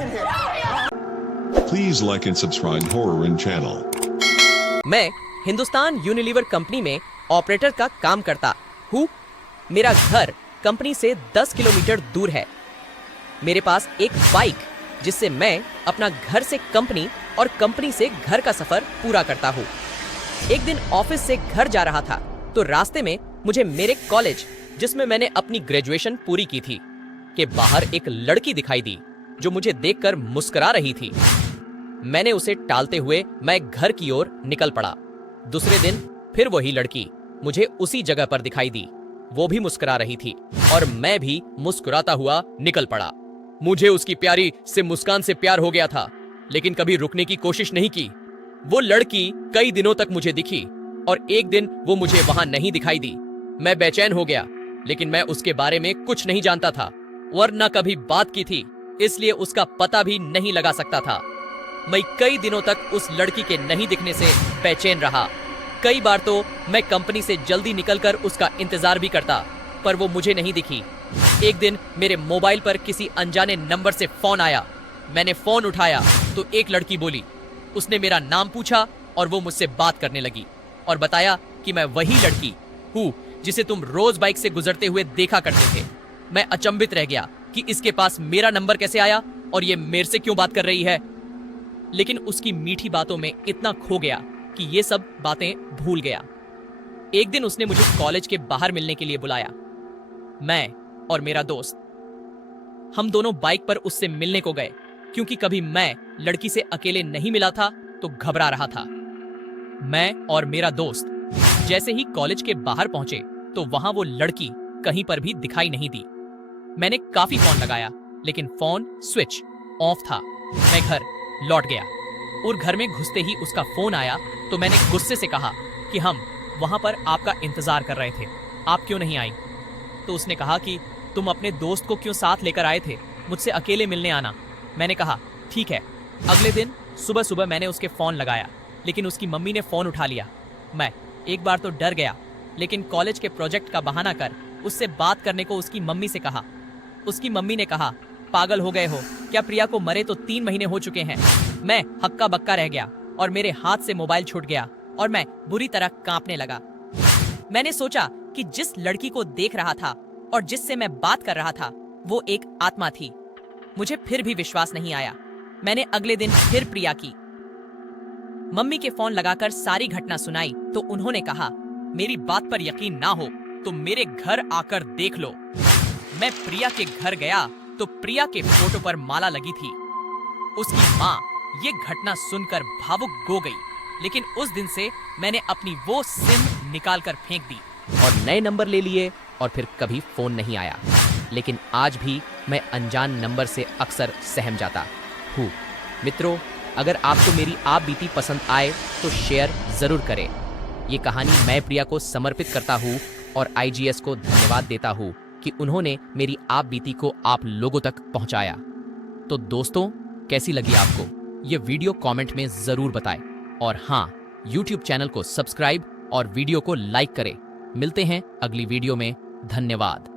in here. Please like and subscribe Horror In channel. मैं Hindustan Unilever company में operator का काम करता हूँ। मेरा घर कंपनी से 10 किलोमीटर दूर है। मेरे पास एक बाइक जिससे मैं अपना घर से कंपनी और कंपनी से घर का सफर पूरा करता हूँ। एक दिन ऑफिस से घर जा रहा था तो रास्ते में मुझे मेरे कॉलेज, जिसमें मैंने अपनी ग्रेजुएशन पूरी की थी, के बाहर एक लड़की दिखाई दी जो मुझे देखकर मुस्कुरा रही थी। मैंने उसे टालते हुए मैं घर की ओर निकल पड़ा। दूसरे दिन फिर वही लड़की मुझे उसी जगह पर दिखाई दी। वो भी मुस्कुरा रही थी और मैं भी मुस्कुराता हुआ निकल पड़ा। मुझे उसकी प्यारी से मुस्कान से प्यार हो गया था, लेकिन कभी रुकने की कोशिश नहीं की। वो लड़की कई दिनों तक मुझे दिखी और एक दिन वो मुझे वहां नहीं दिखाई दी। मैं बेचैन हो गया, लेकिन मैं उसके बारे में कुछ नहीं जानता था, वरना कभी बात की थी, इसलिए उसका पता भी नहीं लगा सकता था। मैं कई दिनों तक उस लड़की के नहीं दिखने से बेचैन रहा। कई बार तो मैं कंपनी से जल्दी निकलकर उसका इंतजार भी करता, पर वो मुझे नहीं दिखी। एक दिन मेरे मोबाइल पर किसी अनजाने नंबर से फोन आया। मैंने फोन उठाया तो एक लड़की बोली। उसने मेरा नाम पूछा और वो मुझसे बात करने लगी और बताया कि मैं वही लड़की हूँ जिसे तुम रोज बाइक से गुजरते हुए देखा करते थे। मैं अचंभित रह गया कि इसके पास मेरा नंबर कैसे आया और ये मेरे से क्यों बात कर रही है, लेकिन उसकी मीठी बातों में इतना खो गया कि ये सब बातें भूल गया। एक दिन उसने मुझे कॉलेज के बाहर मिलने के लिए बुलाया। मैं और मेरा दोस्त, हम दोनों बाइक पर उससे मिलने को गए, क्योंकि कभी मैं लड़की से अकेले नहीं मिला था तो घबरा रहा था। मैं और मेरा दोस्त जैसे ही कॉलेज के बाहर पहुंचे तो वहां वो लड़की कहीं पर भी दिखाई नहीं दी। मैंने काफी फोन लगाया, लेकिन फोन स्विच ऑफ था। मैं घर लौट गया और घर में घुसते ही उसका फोन आया तो मैंने गुस्से से कहा कि हम वहां पर आपका इंतजार कर रहे थे, आप क्यों नहीं आई? तो उसने कहा कि तुम अपने दोस्त को क्यों साथ लेकर आए थे, मुझसे अकेले मिलने आना। मैंने कहा ठीक है। अगले दिन सुबह सुबह मैंने उसके फोन लगाया, लेकिन उसकी मम्मी ने फोन उठा लिया। मैं एक बार तो डर गया, लेकिन कॉलेज के प्रोजेक्ट का बहाना कर उससे बात करने को उसकी मम्मी से कहा। उसकी मम्मी ने कहा, पागल हो गए हो क्या? प्रिया को मरे तो 3 महीने हो चुके हैं। मैं हक्का बक्का रह गया और मेरे हाथ से मोबाइल छूट गया और मैं बुरी तरह कांपने लगा। मैंने सोचा कि जिस लड़की को देख रहा था और जिससे मैं बात कर रहा था वो एक आत्मा थी। मुझे फिर भी विश्वास नहीं आया। मैंने अगले दिन फिर प्रिया की मम्मी के फोन लगाकर सारी घटना सुनाई तो उन्होंने कहा, मेरी बात पर यकीन ना हो तो मेरे घर आकर देख लो। मैं प्रिया के घर गया तो प्रिया के फोटो पर माला लगी थी। उसकी माँ ये घटना सुनकर भावुक हो गई, लेकिन उस दिन से मैंने अपनी वो सिम निकालकर फेंक दी और नए नंबर ले लिए और फिर कभी फोन नहीं आया। लेकिन आज भी मैं अनजान नंबर से अक्सर सहम जाता हूँ। मित्रों, अगर आपको मेरी आप बीती पसंद आए तो शेयर जरूर करें। ये कहानी मैं प्रिया को समर्पित करता हूँ और IGS को धन्यवाद देता हूँ कि उन्होंने मेरी आप बीती को आप लोगों तक पहुँचाया। तो दोस्तों, कैसी लगी आपको ये वीडियो? कमेंट में जरूर बताएं और हाँ, YouTube चैनल को सब्सक्राइब और वीडियो को लाइक करें। मिलते हैं अगली वीडियो में। धन्यवाद।